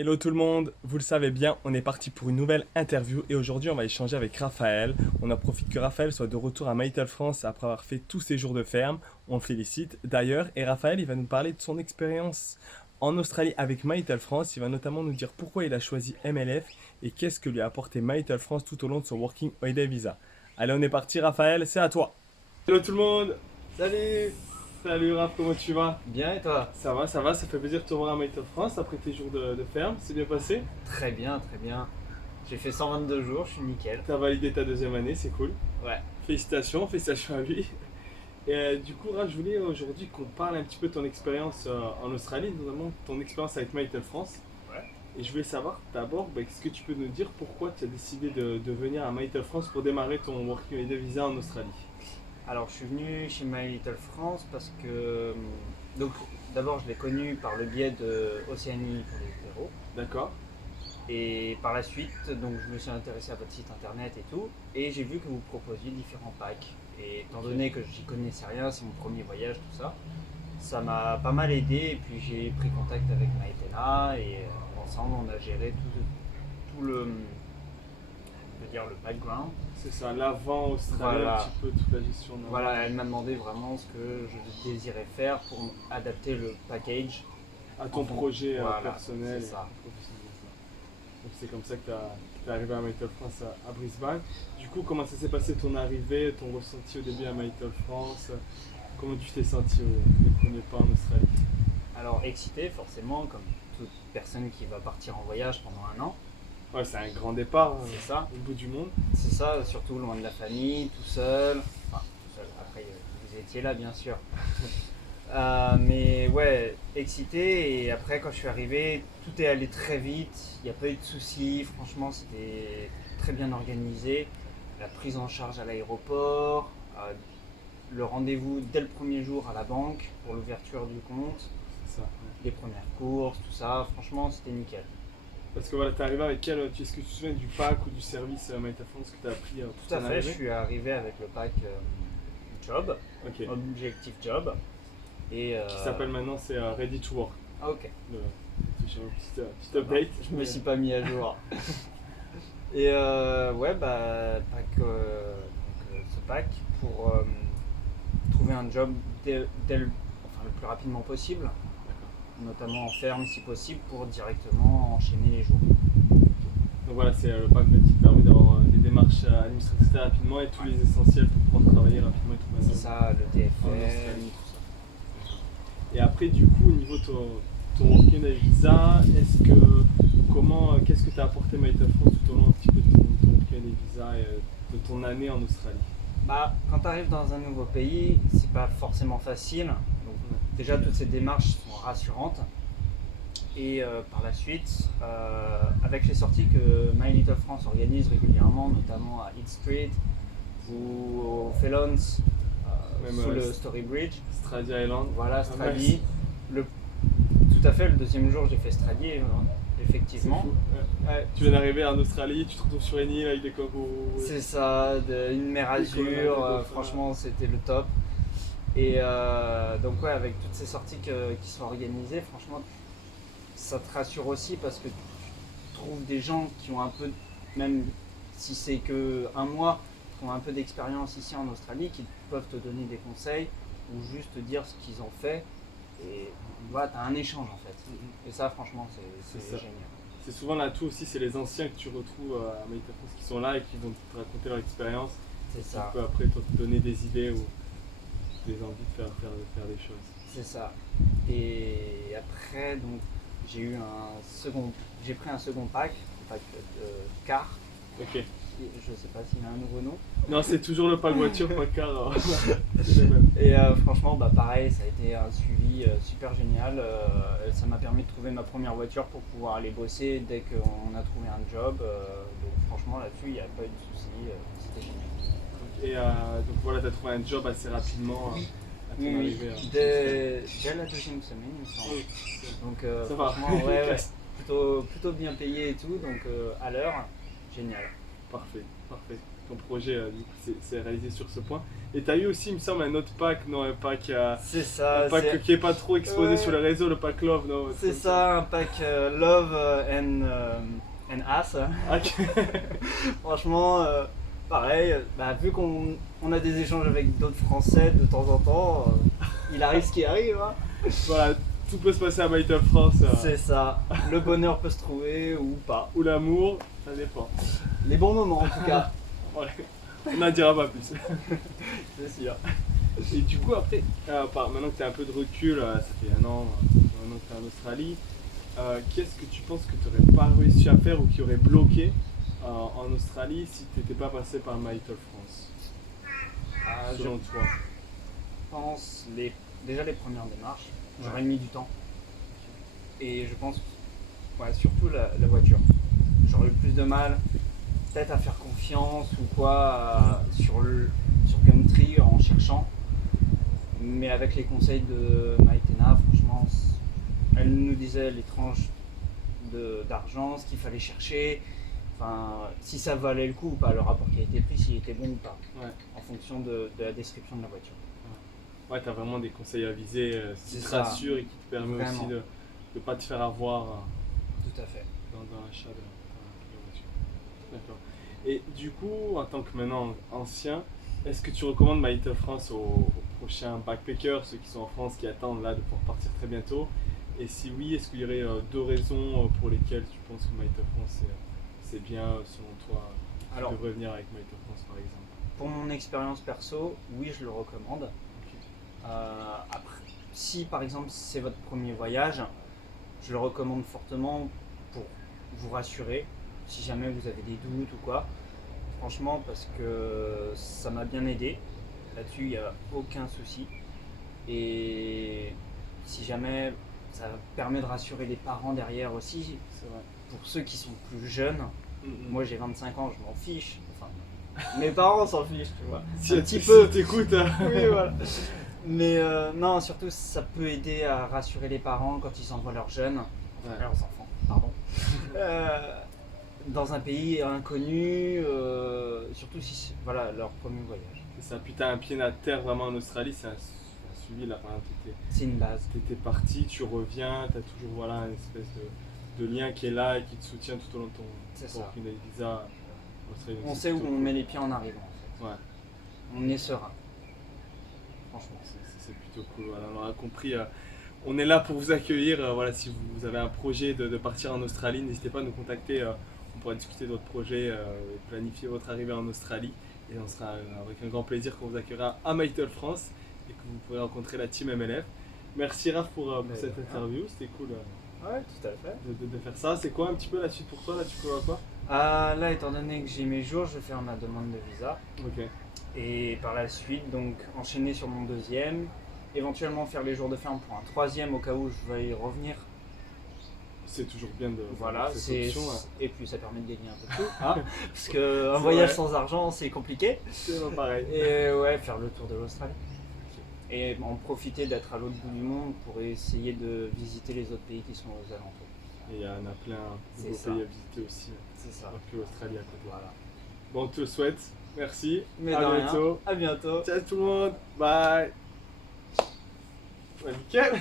Hello tout le monde, vous le savez bien, on est parti pour une nouvelle interview et aujourd'hui on va échanger avec Raphaël. On en profite que Raphaël soit de retour à Maïtel France après avoir fait tous ses jours de ferme. On le félicite d'ailleurs et Raphaël il va nous parler de son expérience en Australie avec Maïtel France. Il va notamment nous dire pourquoi il a choisi MLF et qu'est-ce que lui a apporté Maïtel France tout au long de son Working Holiday Visa. Allez on est parti Raphaël, c'est à toi. Hello tout le monde. Salut. Salut Raph, comment tu vas? Bien et toi? Ça fait plaisir de te revoir à Maïtel France après tes jours de ferme, c'est bien passé? Très bien, très bien. J'ai fait 122 jours, je suis nickel. T'as validé ta deuxième année, c'est cool. Ouais. Félicitations à lui. Et du coup, Raph, je voulais aujourd'hui qu'on parle un petit peu de ton expérience en Australie, notamment ton expérience avec Maïtel France. Ouais. Et je voulais savoir d'abord, est-ce que tu peux nous dire pourquoi tu as décidé de venir à Maïtel France pour démarrer ton Working Holiday Visa en Australie? Alors je suis venu chez My Little France parce que donc d'abord je l'ai connu par le biais de Océanie pour les héros D'accord. et par la suite donc je me suis intéressé à votre site internet et tout et j'ai vu que vous proposiez différents packs et étant donné que j'y connaissais rien, c'est mon premier voyage tout ça, ça m'a pas mal aidé et puis j'ai pris contact avec Maïtena et ensemble on a géré tout le je veux dire le background. C'est ça, l'avant Australie, Voilà. un petit peu toute la gestion. Voilà, elle m'a demandé vraiment ce que je désirais faire pour adapter le package À ton projet voilà, personnel c'est et ça. professionnel. Donc c'est comme ça que tu es arrivé à Maïtel France à Brisbane. Du coup, comment ça s'est passé ton arrivée, ton ressenti au début à Maïtel France? Comment tu t'es senti les premiers pas en Australie? Alors excité forcément, comme toute personne qui va partir en voyage pendant un an, Ouais, c'est un grand départ c'est ça. au bout du monde. C'est ça, surtout loin de la famille, tout seul. Enfin, tout seul, après vous étiez là bien sûr. Mais ouais, excité et après quand je suis arrivé, tout est allé très vite, il n'y a pas eu de soucis, franchement c'était très bien organisé. La prise en charge à l'aéroport, le rendez-vous dès le premier jour à la banque pour l'ouverture du compte, C'est ça. Ouais. les premières courses, tout ça, franchement c'était nickel. Parce que voilà, t'es arrivé avec quel. Est-ce que tu te souviens du pack ou du service Maïtel France que tu as appris pour Tout à ton fait, je arrivée? suis arrivé avec le pack job, Ok. objectif job. Et, Qui s'appelle maintenant, c'est Ready to Work. Ah, ok. Le petit update. Je me suis pas mis à jour. Et ouais, bah, ce pack pour trouver un job enfin, le plus rapidement possible, notamment en ferme si possible, pour directement enchaîner les jours. Donc voilà, c'est le pack qui te permet d'avoir des démarches administratives très rapidement et tous les essentiels pour pouvoir travailler rapidement et trouver un C'est job. ça, le En TFL, Australie. tout ça. Et après, du coup, au niveau de ton working holiday visa, qu'est-ce que tu as apporté Maïtel France tout au long un petit peu de ton working holiday visa et de ton année en Australie? Bah, quand tu arrives dans un nouveau pays, c'est pas forcément facile. Donc, déjà, toutes ces démarches sont rassurantes. Et par la suite, avec les sorties que My Little France organise régulièrement, notamment à Eat Street ou au Felons, Même, sous le Story Bridge, Stradia Island. voilà, Ah, Stradi. Tout à fait, le deuxième jour, j'ai fait Stradi, C'est effectivement. fou. Ouais. Tu viens d'arriver en Australie, tu te retrouves sur une île avec des coraux. C'est ça, une mer Azur, Dauphins. franchement, c'était le top. Et donc, ouais, avec toutes ces sorties qui sont organisées, franchement, ça te rassure aussi parce que tu trouves des gens qui ont un peu, même si c'est que un mois, qui ont un peu d'expérience ici en Australie, qui peuvent te donner des conseils ou juste te dire ce qu'ils ont fait. Et voilà, tu as un échange en fait. Et ça, franchement, c'est C'est ça. génial. C'est souvent l'atout aussi, c'est les anciens que tu retrouves à Maïtel France qui sont là et qui vont te raconter leur expérience. C'est Qui ça. peut après toi, te donner des idées ou des envies de faire des choses. C'est ça. Et après, donc, j'ai pris un second pack, un pack de car. Ok. Je sais pas s'il a un nouveau nom. Non, c'est toujours le pack voiture, pas car. C'est les mêmes. Et franchement, bah pareil, ça a été un suivi super génial. Ça m'a permis de trouver ma première voiture pour pouvoir aller bosser dès qu'on a trouvé un job. Donc franchement, là-dessus, il n'y a pas eu de souci. C'était génial. Et donc voilà, tu as trouvé un job assez rapidement à ton Oui, arrivée. dès la deuxième semaine, il me semble. Oui. Donc Ça va. franchement, ouais, plutôt bien payé et tout. Donc à l'heure, génial. Parfait, parfait. Ton projet, du coup, c'est réalisé sur ce point. Et tu as eu aussi, il me semble, un autre pack, non, un pack, C'est ça. un pack qui est pas trop exposé Ouais. sur les réseaux, le pack Love, non? C'est ça, un pack Love and Ass. Ok. Franchement, pareil, vu qu'on a des échanges avec d'autres Français de temps en temps, il arrive ce qui arrive. Hein. Voilà, tout peut se passer à Mighty France. C'est ça, le bonheur peut se trouver ou pas. Ou l'amour, ça dépend. Les bons moments en tout cas, Voilà. On n'en dira pas plus. c'est sûr. Et du coup, après, maintenant que tu as un peu de recul, ça fait un an que tu es en Australie, qu'est-ce que tu penses que tu n'aurais pas réussi à faire ou qui aurait bloqué en Australie si tu n'étais pas passé par Mighty France, Je selon toi? pense déjà les premières démarches, j'aurais Ouais. mis du temps. Et je pense, surtout la voiture. J'aurais eu plus de mal peut-être à faire confiance ou quoi sur Gumtree en cherchant. Mais avec les conseils de Maïtena, franchement, elle nous disait les tranches d'argent, ce qu'il fallait chercher, enfin, si ça valait le coup ou pas, le rapport qui a été pris, s'il était bon ou pas, Ouais. en fonction de la description de la voiture. Ouais, tu as vraiment des conseils à viser qui C'est te ça. rassurent et qui te permettent Vraiment. aussi de ne pas te faire avoir Tout à fait. dans l'achat de la voiture. D'accord. Et du coup, en tant que maintenant ancien, est-ce que tu recommandes Mighty France aux prochains backpackers, ceux qui sont en France, qui attendent là de pouvoir partir très bientôt? Et si oui, est-ce qu'il y aurait deux raisons pour lesquelles tu penses que Mighty France c'est bien selon toi? Tu Alors, devrais venir avec Mighty France par exemple. pour mon expérience perso, oui, je le recommande. Ok. Après, si par exemple c'est votre premier voyage, je le recommande fortement pour vous rassurer, si jamais vous avez des doutes ou quoi. Franchement, parce que ça m'a bien aidé. Là-dessus, il n'y a aucun souci. Et si jamais ça permet de rassurer les parents derrière aussi, C'est vrai. pour ceux qui sont plus jeunes, Mhm. moi j'ai 25 ans, je m'en fiche. Enfin, mes parents s'en fichent, tu vois. Si un petit peu. t'écoutes. Oui, voilà. Mais non, surtout ça peut aider à rassurer les parents quand ils envoient leurs jeunes, Ouais. leurs enfants, pardon, dans un pays inconnu, surtout si c'est leur premier voyage. C'est ça. Puis t'as un pied à terre vraiment en Australie, c'est un suivi là. Par exemple, C'est une base. t'étais parti, tu reviens, t'as toujours voilà une espèce de lien qui est là et qui te soutient tout au long de ton C'est pour ça. finir le visa en Australie. On C'est sait où plutôt on cool. met les pieds en arrivant. En fait. Ouais, On est serein. Franchement. c'est plutôt cool. Voilà, on a compris. On est là pour vous accueillir. Voilà, si vous avez un projet de partir en Australie, n'hésitez pas à nous contacter. On pourra discuter de votre projet et planifier votre arrivée en Australie. Et on sera avec un grand plaisir qu'on vous accueillera à Mighty France et que vous pourrez rencontrer la team MLF. Merci Raph pour cette rien. interview, c'était cool Ouais, tout à fait. de faire ça. C'est quoi un petit peu la suite pour toi? Là, tu prévois quoi? Là, étant donné que j'ai mes jours, je vais faire ma demande de visa. Ok. Et par la suite, donc enchaîner sur mon deuxième. Éventuellement faire les jours de ferme pour un troisième au cas où je vais y revenir. C'est toujours bien de Voilà, cette c'est option. et puis ça permet de gagner un peu plus, hein, parce que un C'est voyage vrai. sans argent c'est compliqué. C'est pas pareil. Et ouais, faire le tour de l'Australie. Et en profiter d'être à l'autre bout du monde pour essayer de visiter les autres pays qui sont aux alentours. Et il y en a plein de C'est beaux ça. pays à visiter aussi, C'est ça. alors que l'Australie à côté. Voilà. Bon, on te le souhaite. Merci. Mais à de rien. bientôt. À bientôt. Ciao tout le monde. Bye. Ouais, nickel.